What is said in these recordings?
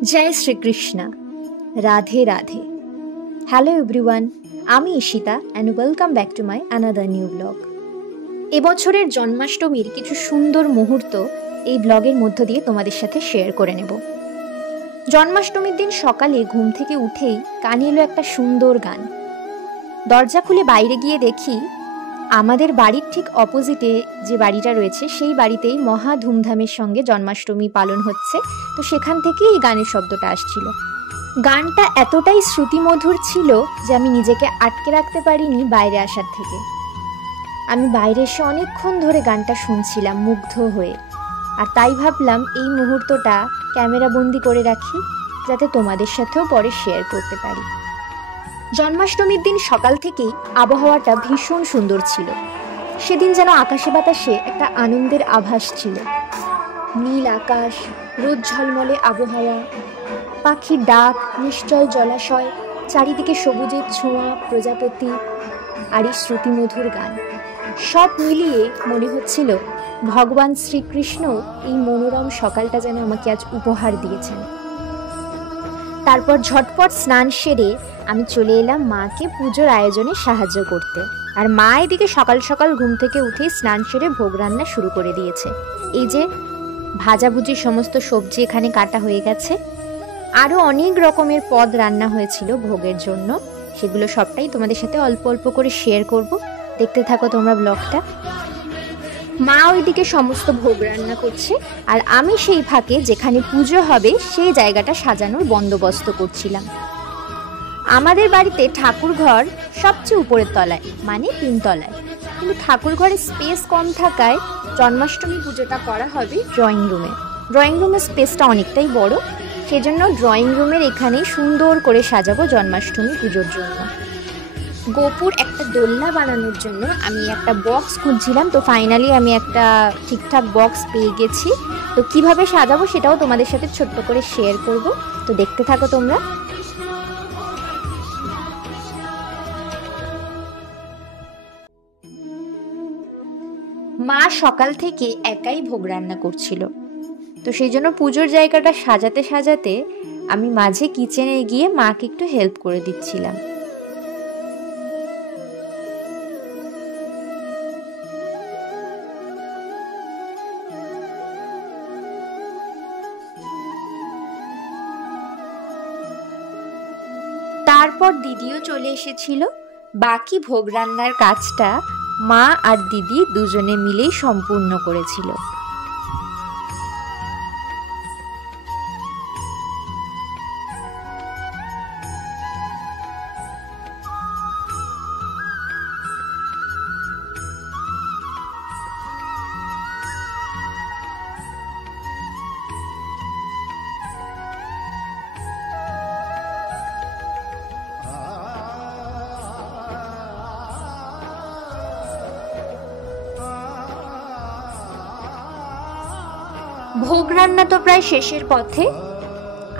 जय Shri Krishna Radhe Radhe hello everyone आमी Ishita and welcome back to my another new blog. এবছরের জন্মাষ্টমীর কিছু সুন্দর মুহূর্ত এই ব্লগের মধ্য দিয়ে তোমাদের সাথে শেয়ার করে নেব। জন্মাষ্টমীর দিন সকালে ঘুম থেকে উঠেই কানে এলো একটা সুন্দর গান। দরজা খুলে বাইরে গিয়ে দেখি আমাদের বাড়ির ঠিক অপোজিটে যে বাড়িটা রয়েছে সেই বাড়িতেই মহা ধুমধামের সঙ্গে জন্মাষ্টমী পালন হচ্ছে। তো সেখান থেকেই এই গানের শব্দটা আসছিল। গানটা এতটাই শ্রুতিমধুর ছিল যে আমি নিজেকে আটকে রাখতে পারিনি বাইরে আসার থেকে। আমি বাইরে এসে অনেকক্ষণ ধরে গানটা শুনছিলাম মুগ্ধ হয়ে, আর তাই ভাবলাম এই মুহূর্তটা ক্যামেরা বন্দি করে রাখি যাতে তোমাদের সাথেও পরে শেয়ার করতে পারি। জন্মাষ্টমীর দিন সকাল থেকেই আবহাওয়াটা ভীষণ সুন্দর ছিল। সেদিন যেন আকাশে বাতাসে একটা আনন্দের আভাস ছিল। নীল আকাশ, রোদ ঝলমলে আবহাওয়া, পাখির ডাক, নিশ্চয় জলাশয়, চারিদিকে সবুজের ছোঁয়া, প্রজাপতি আর এই শ্রুতিমধুর গান, সব মিলিয়ে মনে হচ্ছিল ভগবান শ্রীকৃষ্ণ এই মনোরম সকালটা যেন আমাকে আজ উপহার দিয়েছেন। তারপর ঝটপট স্নান সেরে আমি চলে এলাম মাকে পুজোর আয়োজনে সাহায্য করতে। আর মা এদিকে সকাল সকাল ঘুম থেকে উঠেই স্নান সেরে ভোগ রান্না শুরু করে দিয়েছে। এই যে ভাজাভুজি সমস্ত সবজি এখানে কাটা হয়ে গেছে, আরও অনেক রকমের পদ রান্না হয়েছিল ভোগের জন্য। সেগুলো সবটাই তোমাদের সাথে অল্প অল্প করে শেয়ার করব, দেখতে থাকো তোমরা ব্লগটা। মা ওইদিকে সমস্ত ভোগ রান্না করছে আর আমি সেই ফাঁকে যেখানে পুজো হবে সেই জায়গাটা সাজানোর বন্দোবস্ত করছিলাম। আমাদের বাড়িতে ঠাকুর ঘর সবচেয়ে উপরের তলায়, মানে 3 তলায়, কিন্তু ঠাকুর ঘরের স্পেস কম থাকায় জন্মাষ্টমী পুজোটা করা হবে ড্রয়িং রুমে। ড্রয়িং রুমের স্পেসটা অনেকটাই বড়, সেজন্য ড্রয়িং রুমের এখানে সুন্দর করে সাজাবো জন্মাষ্টমী পুজোর জন্য। গোপুর একটা দোলনা বানানোর জন্য আমি একটা বক্স খুঁজছিলাম, তো ফাইনালি আমি একটা ঠিকঠাক বক্স পেয়ে গেছি। তো কিভাবে সাজাবো সেটাও তোমাদের সাথে ছোট্ট করে শেয়ার করব, তো দেখতে থাকো তোমরা। মা সকাল থেকে একাই ভোগ রান্না করছিল, তো সেই জন্য পুজোর জায়গাটা সাজাতে সাজাতে আমি মাঝে কিচেনে গিয়ে মাকে একটু হেল্প করে দিচ্ছিলাম। তারপর দিদিও চলে এসেছিল। বাকি ভোগ রান্নার কাজটা মা আর দিদি দুজনে মিলেই সম্পূর্ণ করেছিল। ভোগ রান্না তো প্রায় শেষের পথে,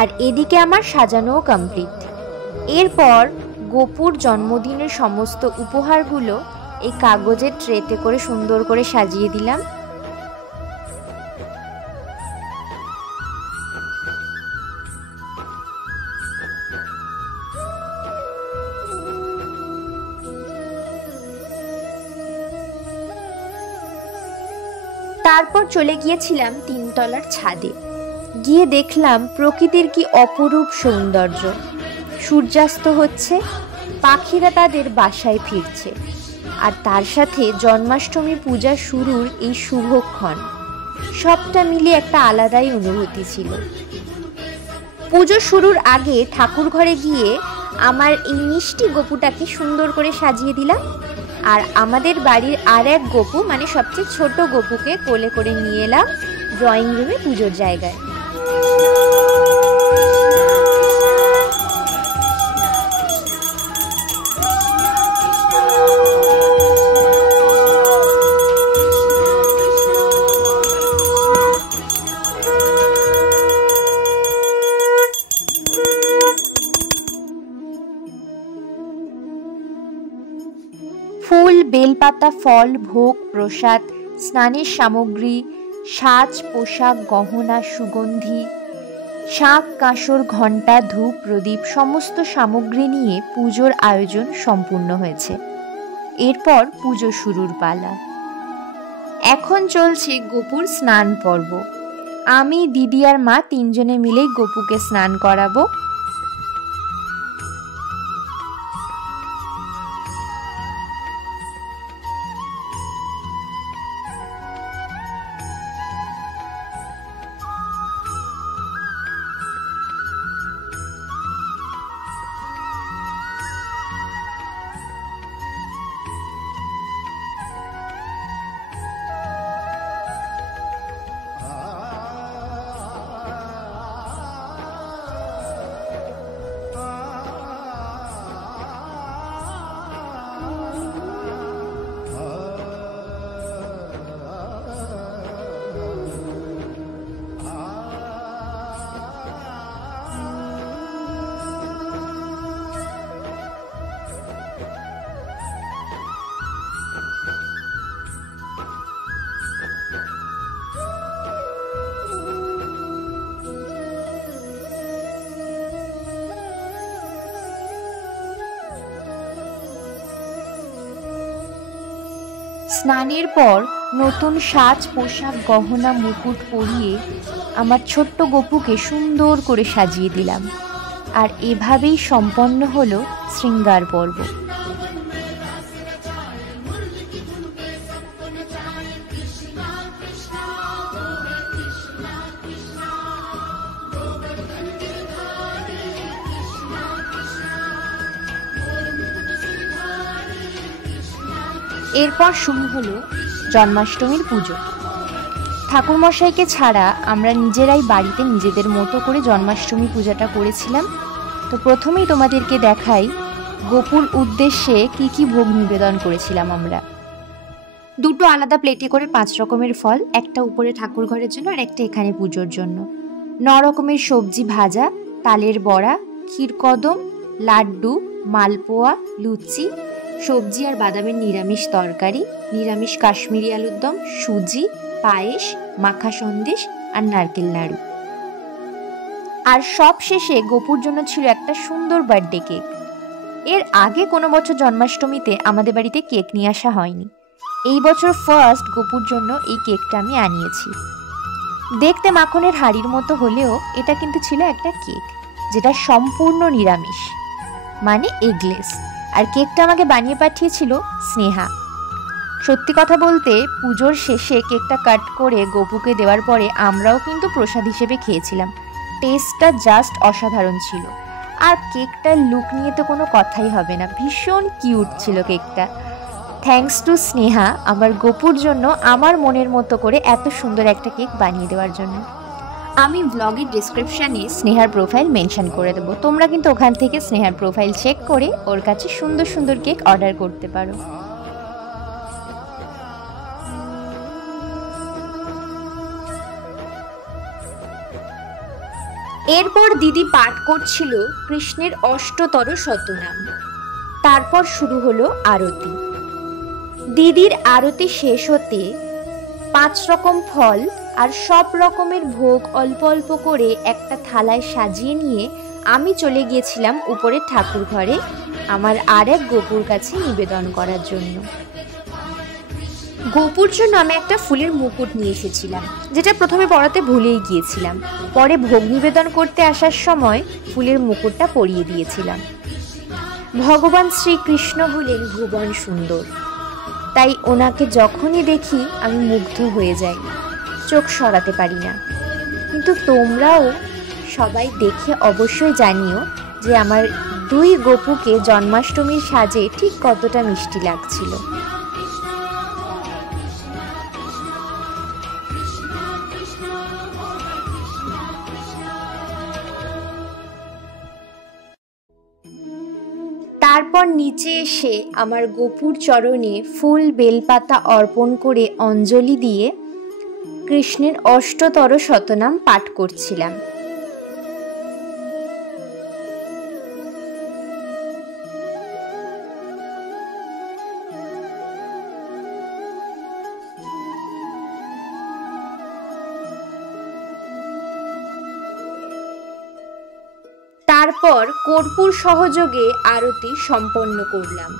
আর এদিকে আমার সাজানোও কমপ্লিট। এরপর গোপুর জন্মদিনের সমস্ত উপহারগুলো এই কাগজের ট্রেতে করে সুন্দর করে সাজিয়ে দিলাম। তারপর চলে গিয়েছিলাম 3 তলার ছাদে। গিয়ে দেখলাম প্রকৃতির কি অপরূপ সৌন্দর্য। সূর্যাস্ত হচ্ছে, পাখিরা তাদের বাসায় ফিরছে, আর তার সাথে জন্মাষ্টমী পূজা শুরুর এই শুভক্ষণ, সবটা মিলে একটা আলাদাই অনুভূতি ছিল। পুজো শুরুর আগে ঠাকুর ঘরে গিয়ে আমার এই মিষ্টি গোপুটাকে সুন্দর করে সাজিয়ে দিলাম, আর আমাদের বাড়ির আর এক গোপু, মানে সবচেয়ে ছোট গোপুকে কোলে করে নিয়ে এলাম ড্রয়িং রুমে পুজোর জায়গায়। ফুল, বেলপাতা, ফল, ভোগ, প্রসাদ, স্নানের সামগ্রী, সাজ, পোশাক, গহনা, সুগন্ধি শাঁখ, কাঁসর, ঘণ্টা, ধূপ, প্রদীপ সমস্ত সামগ্রী নিয়ে পুজোর আয়োজন সম্পূর্ণ হয়েছে। এরপর পুজো শুরুর পালা। এখন চলছে গোপুর স্নান পর্ব। আমি, দিদি আর মা তিনজনে মিলেই গোপুকে স্নান করাবো। স্নানের পর নতুন সাজ, পোশাক, গহনা, মুকুট পরিয়ে আমার ছোট্ট গোপুকে সুন্দর করে সাজিয়ে দিলাম। আর এভাবেই সম্পন্ন হলো শৃঙ্গার পর্ব। এরপর শুরু হলো জন্মাষ্টমীর পুজো। ঠাকুরমশাইকে ছাড়া আমরা নিজেরাই বাড়িতে নিজেদের মতো করে জন্মাষ্টমী পূজাটা করেছিলাম। তো প্রথমেই তোমাদেরকে দেখাই গোপুর উদ্দেশ্যে কি কি ভোগ নিবেদন করেছিলাম আমরা। দুটো আলাদা প্লেটে করে 5 রকমের ফল, একটা উপরে ঠাকুর ঘরের জন্য আর একটা এখানে পুজোর জন্য। 9 রকমের সবজি ভাজা, তালের বড়া, ক্ষীরকদম, লাড্ডু, মালপোয়া, লুচি, সবজি আর বাদামের নিরামিষ তরকারি, নিরামিষ কাশ্মীরি আলুর দম, সুজি, পায়েস, মাখা সন্দেশ আর নারকেল নাড়ু। আর সব শেষে গোপুর জন্য ছিল একটা সুন্দর বার্থডে কেক। এর আগে কোনো বছর জন্মাষ্টমীতে আমাদের বাড়িতে কেক নিয়ে আসা হয়নি। এই বছর ফার্স্ট গোপুর জন্য এই কেকটা আমি আনিয়েছি। দেখতে মাখনের হাড়ির মতো হলেও এটা কিন্তু ছিল একটা কেক, যেটা সম্পূর্ণ নিরামিষ, মানে এগলেস। আর কেকটা আমাকে বানিয়ে পাঠিয়েছিল স্নেহা। সত্যি কথা বলতে পুজোর শেষে কেকটা কাট করে গোপুকে দেওয়ার পরে আমরাও কিন্তু প্রসাদ হিসেবে খেয়েছিলাম। টেস্টটা জাস্ট অসাধারণ ছিল। আর কেকটার লুক নিয়ে তো কোনো কথাই হবে না, ভীষণ কিউট ছিল কেকটা। থ্যাঙ্কস টু স্নেহা আমার গোপুর জন্য আমার মনের মতো করে এত সুন্দর একটা কেক বানিয়ে দেওয়ার জন্য। আমি ব্লগের ডিসক্রিপশানে স্নেহার প্রোফাইল মেনশন করে দেবো, তোমরা কিন্তু ওখান থেকে স্নেহার প্রোফাইল চেক করে ওর কাছে সুন্দর সুন্দর কেক অর্ডার করতে পারো। এরপর দিদি পাঠ করছিল কৃষ্ণের অষ্টতর শতনাম। তারপর শুরু হলো আরতি। দিদির আরতি শেষ হতে 5 রকম ফল আর সব রকমের ভোগ অল্প অল্প করে একটা থালায় সাজিয়ে নিয়ে আমি চলে গিয়েছিলাম উপরে ঠাকুর ঘরে আমার আর এক গোপুর কাছে নিবেদন করার জন্য। গোপুর জন্য আমি একটা ফুলের মুকুট নিয়ে এসেছিলাম, যেটা প্রথমে পরাতে ভুলেই গিয়েছিলাম। পরে ভোগ নিবেদন করতে আসার সময় ফুলের মুকুটটা পরিয়ে দিয়েছিলাম। ভগবান শ্রীকৃষ্ণ হলেন ভুবন সুন্দর, তাই ওনাকে যখনই দেখি আমি মুগ্ধ হয়ে যাই, চোখ সরাতে পারি না। কিন্তু তোমরাও সবাই দেখে অবশ্যই জানিও যে আমার 2 গোপুকে জন্মাষ্টমীর সাজে ঠিক কতটা মিষ্টি লাগছিল। তারপর নিচে এসে আমার গোপুর চরণে ফুল বেলপাতা অর্পণ করে অঞ্জলি দিয়ে কৃষ্ণের অষ্টতর শতনাম পাঠ করছিলাম। তারপর কর্পূর সহযোগে আরতি সম্পন্ন করলাম।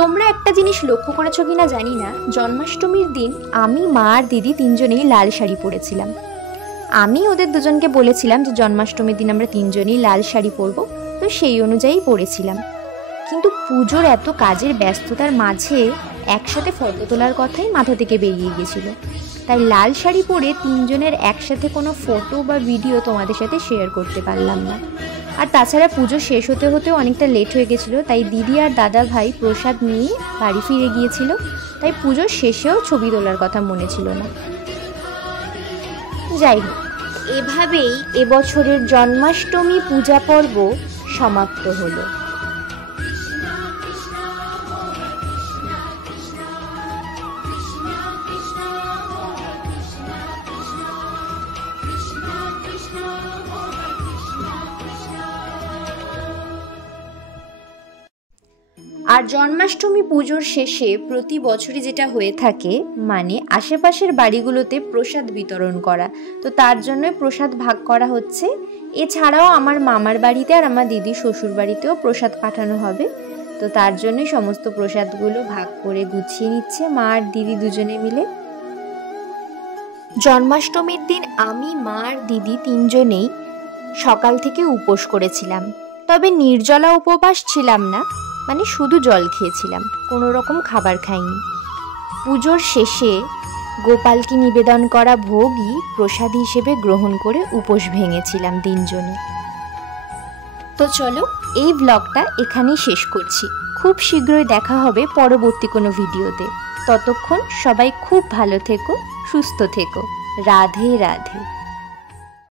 তোমরা একটা জিনিস লক্ষ্য করেছো কিনা জানি না, জন্মাষ্টমীর দিন আমি, মা আর দিদি তিনজনেই লাল শাড়ি পরেছিলাম। আমি ওদের দুজনকে বলেছিলাম যে জন্মাষ্টমীর দিন আমরা তিনজনেই লাল শাড়ি পরবো, তো সেই অনুযায়ী পরেছিলাম। কিন্তু পুজোর এত কাজের ব্যস্ততার মাঝে একসাথে ফটো তোলার কথাই মাথা থেকে বেরিয়ে গেছিলো, তাই লাল শাড়ি পরে তিনজনের একসাথে কোনো ফটো বা ভিডিও তোমাদের সাথে শেয়ার করতে পারলাম না। আর তাছাড়া পুজো শেষ হতে হতেও অনেকটা লেট হয়ে গেছিলো, তাই দিদি আর দাদা ভাই প্রসাদ নিয়ে বাড়ি ফিরে গিয়েছিল, তাই পুজোর শেষেও ছবি তোলার কথা মনে ছিল না। যাই হোক, এভাবেই এবছরের জন্মাষ্টমী পূজা পর্ব সমাপ্ত হলো। আর জন্মাষ্টমী পুজোর শেষে প্রতি বছরই যেটা হয়ে থাকে, মানে আশেপাশের বাড়িগুলোতে প্রসাদ বিতরণ করা, তো তার জন্যই প্রসাদ ভাগ করা হচ্ছে। এছাড়াও আমার মামার বাড়িতে আর আমার দিদির শ্বশুর বাড়িতেও প্রসাদ পাঠানো হবে, তো তার জন্যই সমস্ত প্রসাদগুলো ভাগ করে গুছিয়ে নিচ্ছে মা আর দিদি দুজনে মিলে। জন্মাষ্টমীর দিন আমি, মা আর দিদি তিনজনেই সকাল থেকে উপোস করেছিলাম, তবে নির্জলা উপবাস ছিলাম না, মানে শুধু জল খেয়েছিলাম, কোনো রকম খাবার খাইনি। পুজোর শেষে গোপালকে নিবেদন করা ভোগই প্রসাদ হিসেবে গ্রহণ করে উপোস ভেঙেছিলাম তিনজনে। তো চলো, এই ব্লগটা এখানেই শেষ করছি। খুব শীঘ্রই দেখা হবে পরবর্তী কোনো ভিডিওতে। ততক্ষণ সবাই খুব ভালো থেকো, সুস্থ থেকো। রাধে রাধে।